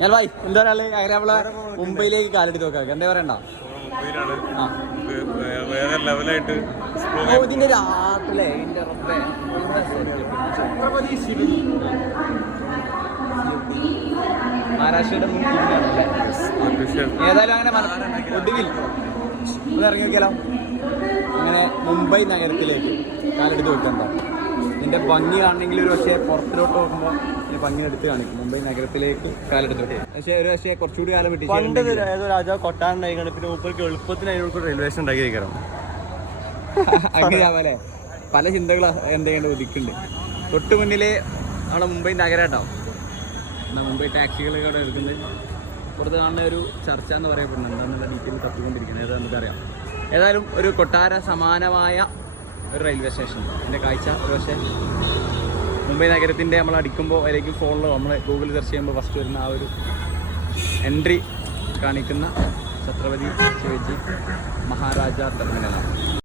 ഞാൻ ഭായ് എന്താ പറയാ അങ്ങനെ നമ്മളെ മുംബൈയിലേക്ക് കാലെടുത്ത് നോക്കാം. എന്താ പറയണ്ട? വേറെ ലെവലായിട്ട് ഇതിന്റെ ഇതിന്റെ. മഹാരാഷ്ട്രയുടെ. ഏതായാലും അങ്ങനെ ഒടുവിൽ. ഒന്ന് ഇറങ്ങി നോക്കിയാലോ? അങ്ങനെ മുംബൈ നഗരത്തിലേക്ക് കാലെടുത്ത് വെക്കണ്ട എന്റെ ഭംഗി കാണണമെങ്കിൽ ഒരു പക്ഷേ പുറത്തിലോട്ട് നോക്കുമ്പോൾ ഇതിന്റെ ഭംഗി എടുത്ത് കാണിക്കും. മുംബൈ നഗരത്തിലേക്ക് കാലെടുത്ത് വെക്കും പക്ഷേ ഒരു പക്ഷേ കുറച്ചുകൂടി കാലം വിട്ടു. പണ്ട് ഏതോ രാജാവ് കൊട്ടാരം ഉണ്ടായിക്കാണ്. പിന്നെ മൂപ്പർക്ക് എളുപ്പത്തിന് അതിനോട് റെയിൽവേ സ്റ്റേഷൻ ഉണ്ടാക്കിയിരിക്കണം അങ്ങനെയാവല്ലേ? പല ചിന്തകൾ എന്തെങ്കിലും ഉദിക്കുന്നുണ്ട് തൊട്ട് മുന്നിൽ നമ്മുടെ മുംബൈ നഗരം ഉണ്ടാവും എന്നാൽ മുംബൈ ടാക്സികളൊക്കെ അവിടെ എടുക്കുന്നത് പുറത്ത് കാണുന്ന ഒരു ചർച്ച എന്ന് പറയപ്പെടുന്നത് എന്താണെന്നുള്ള ഡീറ്റെയിൽ തപ്പിക്കൊണ്ടിരിക്കുന്നത് ഏതാ നമുക്കറിയാം ഏതായാലും ഒരു കൊട്ടാര സമാനമായ ഒരു റെയിൽവേ സ്റ്റേഷൻ എന്റെ കാഴ്ച ഒരു പക്ഷേ മുംബൈ നഗരത്തിന്റെ നമ്മൾ അടിക്കുമ്പോൾ അല്ലെങ്കിൽ ഫോണിലോ നമ്മൾ ഗൂഗിൾ സെർച്ച് ചെയ്യുമ്പോൾ ഫസ്റ്റ് വരുന്ന ആ ഒരു എൻട്രി കാണിക്കുന്ന ഛത്രപതി ശിവജി മഹാരാജ ടെർമിനലാണ്